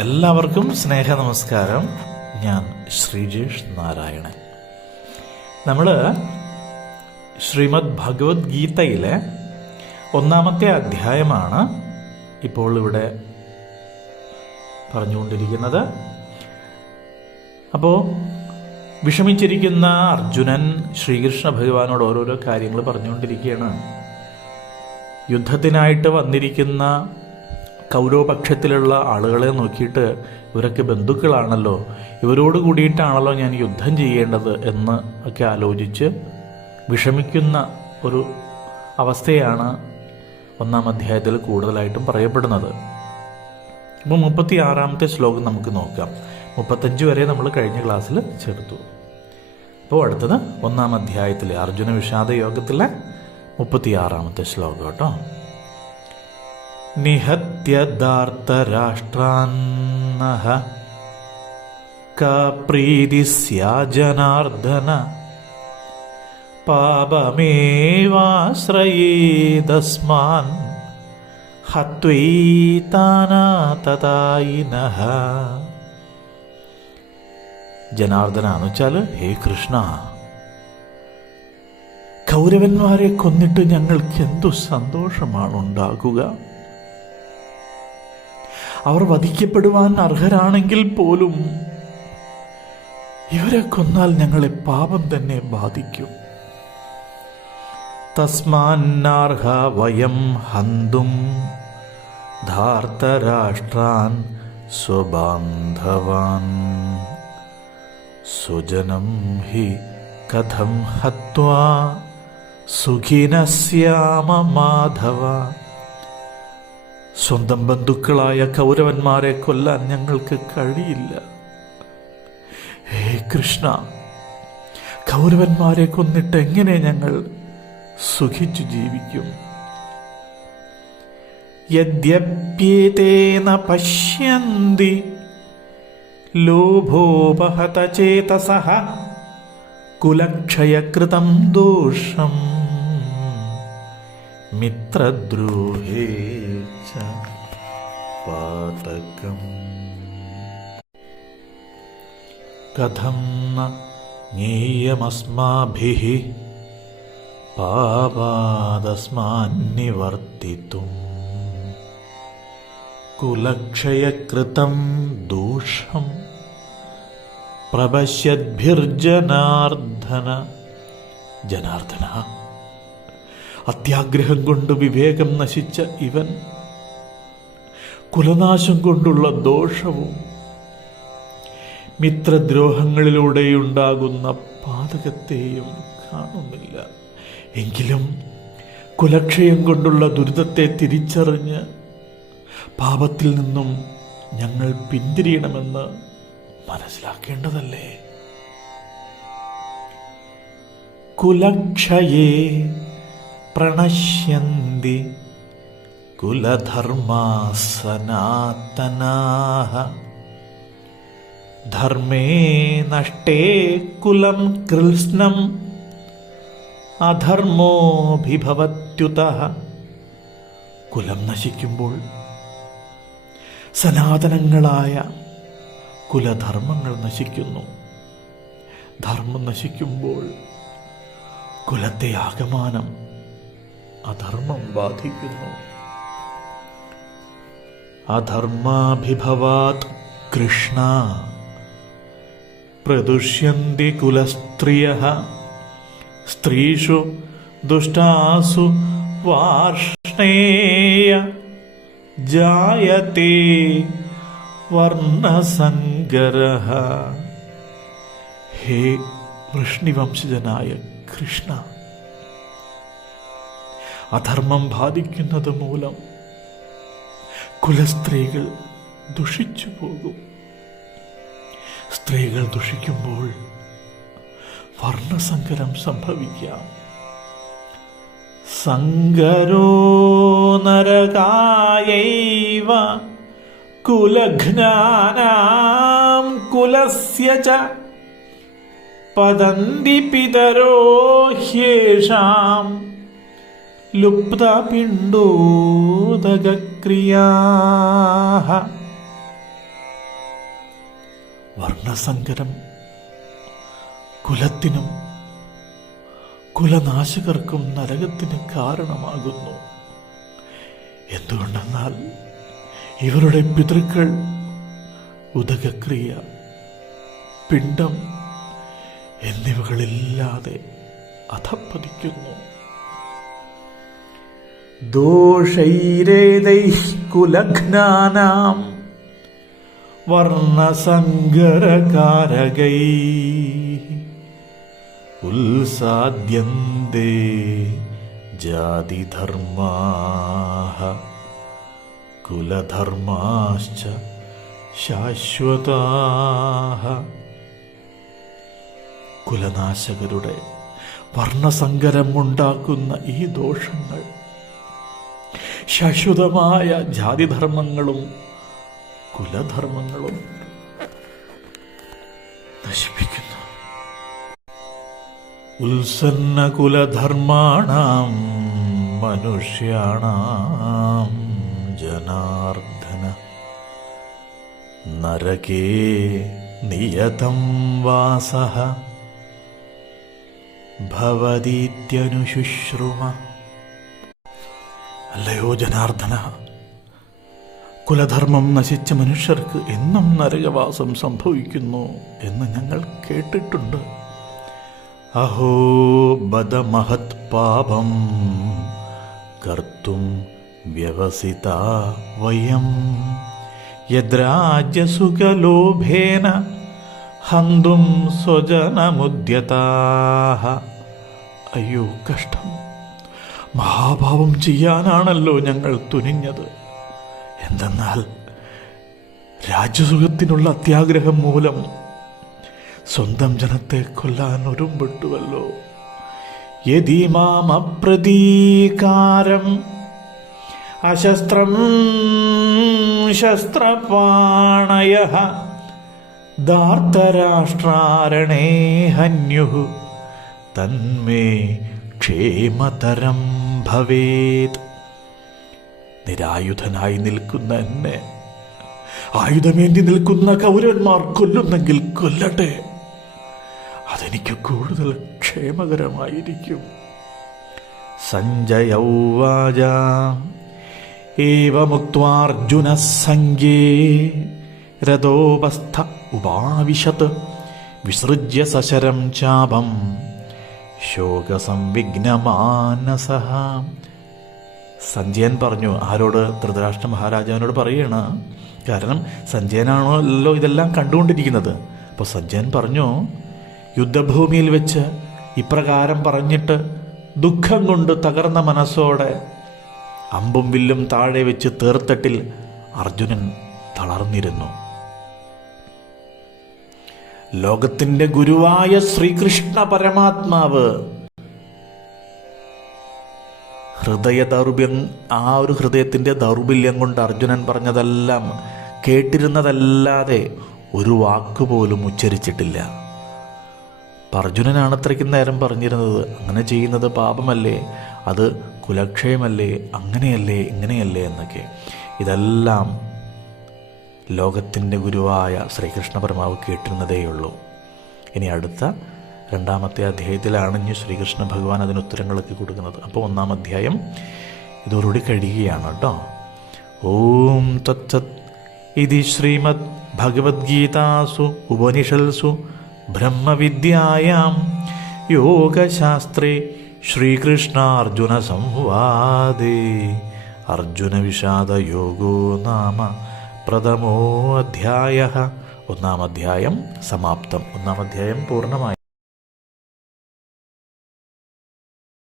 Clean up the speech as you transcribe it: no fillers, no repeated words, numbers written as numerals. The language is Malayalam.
എല്ലാവർക്കും സ്നേഹ നമസ്കാരം. ഞാൻ ശ്രീജേഷ് നാരായണൻ. നമ്മൾ ശ്രീമദ് ഭഗവത്ഗീതയിലെ 1-ാമത്തെ അധ്യായമാണ് ഇപ്പോൾ ഇവിടെ പറഞ്ഞുകൊണ്ടിരിക്കുന്നത്. അപ്പോൾ വിഷമിച്ചിരിക്കുന്ന അർജുനൻ ശ്രീകൃഷ്ണ ഭഗവാനോട് ഓരോരോ കാര്യങ്ങൾ പറഞ്ഞുകൊണ്ടിരിക്കുകയാണ്. യുദ്ധത്തിനായിട്ട് വന്നിരിക്കുന്ന കൗരവപക്ഷത്തിലുള്ള ആളുകളെ നോക്കിയിട്ട് ഇവരൊക്കെ ബന്ധുക്കളാണല്ലോ, ഇവരോട് കൂടിയിട്ടാണല്ലോ ഞാൻ യുദ്ധം ചെയ്യേണ്ടത് എന്ന് ഒക്കെ ആലോചിച്ച് വിഷമിക്കുന്ന ഒരു അവസ്ഥയാണ് 1-ാം അധ്യായത്തിൽ കൂടുതലായിട്ടും പറയപ്പെടുന്നത്. ഇപ്പോൾ 36-ാമത്തെ ശ്ലോകം നമുക്ക് നോക്കാം. 35 വരെ നമ്മൾ കഴിഞ്ഞ ക്ലാസ്സിൽ ചേർത്തു. അപ്പോൾ അടുത്തത് 1-ാം അധ്യായത്തിലെ അർജുന വിഷാദ യോഗത്തിലെ 36-ാമത്തെ ശ്ലോകം കേട്ടോ. നിഹത്യ ധാർത്തരാഷ്ട്രാന്നഃ കാപ്രീതി സ്യാജനാർദ്ദന പാപമേവാശ്രയേദസ്മാൻ ഹത്വൈതാനാതതായിനഃ. ജനാർദ്ദന എന്ന് വെച്ചാൽ ഹേ കൃഷ്ണ, കൗരവന്മാരെ കൊന്നിട്ട് ഞങ്ങൾക്ക് എന്തു സന്തോഷമാണ് ഉണ്ടാകുക? അവർ വധിക്കപ്പെടുവാൻ അർഹരാണെങ്കിൽ പോലും ഇവരെ കൊന്നാൽ ഞങ്ങളെ പാപം തന്നെ ബാധിക്കും. തസ്മാന്നാർഹ വയം ഹന്തും ധാർത്തരാഷ്ട്രാൻ സ്വബാന്ധവാൻ സുജനം ഹി കഥം ഹത്വാ സുഖിനസ്യാമ മാധവ. സ്വന്തം ബന്ധുക്കളായ കൗരവന്മാരെ കൊല്ലാൻ ഞങ്ങൾക്ക് കഴിയില്ല. ഹേ കൃഷ്ണ, കൗരവന്മാരെ കൊന്നിട്ട് എങ്ങനെ ഞങ്ങൾ സുഖിച്ചു ജീവിക്കും? യദ്യപ്യേതേന പശ്യന്തി ലോഭോപഹത ചേതസഃ കുലക്ഷയകൃതം ദോഷം മിത്രദ്രോഹേ ച പാതകം കഥം ന ജ്ഞേയമസ്മാഭിഃ പാപാദസ്മാന്നിവർത്തിതും കുലക്ഷയകൃതം ദോഷം പ്രപശ്യദ്ഭിർജനാർദ്ദന. ജനാർദ്ദന, അത്യാഗ്രഹം കൊണ്ട് വിവേകം നശിച്ച ഇവൻ കുലനാശം കൊണ്ടുള്ള ദോഷവും മിത്രദ്രോഹങ്ങളിലൂടെയുണ്ടാകുന്ന പാതകത്തെയും കാണുന്നില്ല. എങ്കിലും കുലക്ഷയം കൊണ്ടുള്ള ദുരിതത്തെ തിരിച്ചറിഞ്ഞ് പാപത്തിൽ നിന്നും ഞങ്ങൾ പിന്തിരിയണമെന്ന് മനസ്സിലാക്കേണ്ടതല്ലേ? കുലക്ഷയേ പ്രണശ്യന്തി കുലധർമാ സനാതനാഃ ധർമ്മേ നഷ്ടേ കുലം കൃത്സ്നം അധർമ്മോഭിഭവത്യുതഃ. കുലം നശിക്കുമ്പോൾ സനാതനങ്ങളായ കുലധർമ്മങ്ങൾ നശിക്കുന്നു. ധർമ്മം നശിക്കുമ്പോൾ കുലത്തെ ആകമാനം അധർമ്മം ബാധിക്കുന്നു. അധർമാഭിഭവാത് കൃഷ്ണ പ്രദുഷ്യന്തി കുലസ്ത്രിയഃ സ്ത്രീഷു ദുഷ്ടാസു വാർഷ്ണേയ ജായത്തെ വർണ്ണസങ്കരഃ. ഹേ വൃഷ്ണിവംശജനായ കൃഷ്ണ, അധർമ്മം ബാധിക്കുന്നത് മൂലം കുലസ്ത്രീകൾ ദുഷിച്ചു പോകും. സ്ത്രീകൾ ദുഷിക്കുമ്പോൾ വർണ്ണസങ്കരം സംഭവിക്കാം. സങ്കരോ നരകായൈവ കുലഘ്നാനാം കുലസ്യ ച പതന്തി പിതരോ ഹ്യേഷാം ലുപ്തപിണ്ഡോദകക്രിയാഃ. വർണ്ണസങ്കരം കുലത്തിനും കുലനാശകർക്കും നരകത്തിന് കാരണമാകുന്നു. എന്തുകൊണ്ടെന്നാൽ ഇവരുടെ പിതൃക്കൾ ഉദകക്രിയ, പിണ്ഡം എന്നിവകളില്ലാതെ അധപ്പതിക്കുന്നു. ദോഷൈരേതൈഃ കുലഘ്നാനാം വർണ്ണസങ്കരകാരകൈഃ ഉത്സാദ്യന്തേ ജാതിധർമാഃ കുലധർമാശ്ച ശാശ്വതാഃ. കുലനാശകരുടെ വർണ്ണസങ്കരം ഉണ്ടാക്കുന്ന ഈ ദോഷങ്ങൾ ശാശ്വതമായ ജാതിധർമ്മങ്ങളും കുലധർമ്മങ്ങളും നശിപ്പിക്കുന്നു. ഉത്സന്ന കുലധർമാണാം മനുഷ്യാണാം ജനാർദ്ദന നരകേ നിയതം വാസഃ ഭവതീത്യനുശുശ്രുമ. അല്ലയോ ജനാർദ്ദന, കുലധർമ്മം നശിച്ച മനുഷ്യർക്ക് എന്നും നരകവാസം സംഭവിക്കുന്നു എന്ന് ഞങ്ങൾ കേട്ടിട്ടുണ്ട്. അഹോ ബദ മഹത് പാപം കർത്തും വ്യവസിതാ വയം യദ്രാജ്യസുഖലോഭേന ഹന്തും സ്വജനമുദ്യതാഃ. അയ്യോ കഷ്ടം! മഹാഭാവം ചെയ്യാനാണല്ലോ ഞങ്ങൾ തുനിഞ്ഞത്. എന്തെന്നാൽ രാജ്യസുഖത്തിനുള്ള അത്യാഗ്രഹം മൂലം സ്വന്തം ജനത്തെ കൊല്ലാൻ ഒരുമ്പെട്ടുവല്ലോ. യദീമാം അപ്രതീകാരം അശസ്ത്രം ശസ്ത്രപാണയഃ ധാർത്തരാഷ്ട്രാരണേ ഹന്യുഃ തന്മേ ക്ഷേമതരം ഭവേത്. നിരായുധനായി നിൽക്കുന്ന എന്നെ ആയുധമേന്തി നിൽക്കുന്ന കൗരവന്മാർ കൊല്ലുന്നെങ്കിൽ കൊല്ലട്ടെ, അതെനിക്ക് കൂടുതൽ ക്ഷേമകരമായിരിക്കും. സഞ്ജയ ഉവാച ഏവമുക്ത്വാർജുനഃ സംഘേ രഥോപസ്ഥ ഉപാവിശത് വിസൃജ്യ സശരം ചാപം ശോകസംവിഘ്നമാനസഃ. സഞ്ജയൻ പറഞ്ഞു. ആരോട്? ധൃതരാഷ്ട്ര മഹാരാജാവിനോട് പറയുകയാണ്. കാരണം സഞ്ജയനാണല്ലോ ഇതെല്ലാം കണ്ടുകൊണ്ടിരിക്കുന്നത്. അപ്പോൾ സഞ്ജയൻ പറഞ്ഞു, യുദ്ധഭൂമിയിൽ വെച്ച് ഇപ്രകാരം പറഞ്ഞിട്ട് ദുഃഖം കൊണ്ട് തകർന്ന മനസ്സോടെ അമ്പും വില്ലും താഴെ വെച്ച് തേർത്തട്ടിൽ അർജുനൻ തളർന്നിരുന്നു. ലോകത്തിൻ്റെ ഗുരുവായ ശ്രീകൃഷ്ണ പരമാത്മാവ് ഹൃദയ ദൗർബല്യം, ആ ഒരു ഹൃദയത്തിൻ്റെ ദൗർബല്യം കൊണ്ട് അർജുനൻ പറഞ്ഞതെല്ലാം കേട്ടിരുന്നതല്ലാതെ ഒരു വാക്കുപോലും ഉച്ചരിച്ചിട്ടില്ല. അർജുനനാണ് അത്രയ്ക്ക് നേരം പറഞ്ഞിരുന്നത്, അങ്ങനെ ചെയ്യുന്നത് പാപമല്ലേ, അത് കുലക്ഷയമല്ലേ, അങ്ങനെയല്ലേ ഇങ്ങനെയല്ലേ എന്നൊക്കെ. ഇതെല്ലാം ലോകത്തിൻ്റെ ഗുരുവായ ശ്രീകൃഷ്ണ പരമാവ് കേട്ടിരുന്നതേയുള്ളൂ. ഇനി അടുത്ത 2ാമത്തെ അധ്യായത്തിലാണ് ഇനി ശ്രീകൃഷ്ണ ഭഗവാൻ അതിന് ഉത്തരങ്ങളൊക്കെ കൊടുക്കുന്നത്. അപ്പോൾ 1-ാം അധ്യായം ഇതോടുകൂടി കഴിയുകയാണ് കേട്ടോ. ഓം തത്സത് ഇതി ശ്രീമദ് ഭഗവത്ഗീതാസു ഉപനിഷത്സു ബ്രഹ്മവിദ്യായാം യോഗശാസ്ത്രേ ശ്രീകൃഷ്ണാർജുന സംവാദേ അർജുന വിഷാദയോഗോ നാമ പ്രഥമോ അധ്യായഃ. 1-ാം അധ്യായം സമാപ്തം. 1-ാം അധ്യായം പൂർണ്ണമായി.